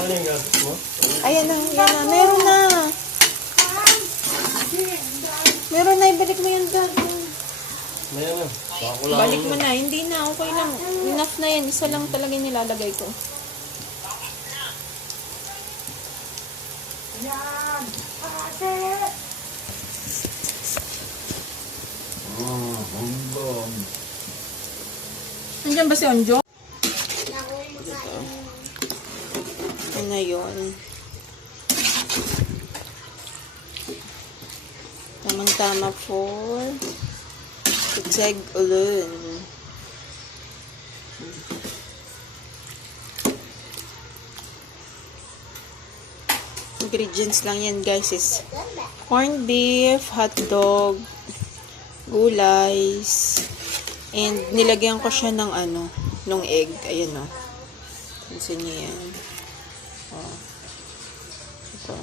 Ano yung gastos mo? Ayan na, yan na. Meron na. Meron na, ibalik mo yan dad. Ayan na. Bako lang. Balik mo na, hindi na, okay lang. Enough na yan, isa lang talaga yung nilalagay ko. Nandiyan ba si Onjo? Ito na yun. Tamang-tama for tuteg ulen. Ingredients lang yan guys is corned beef, hot dog, gulays, and nilagyan ko siya ng ng egg. Ayan o. Pansin niyo yan. O. Ito.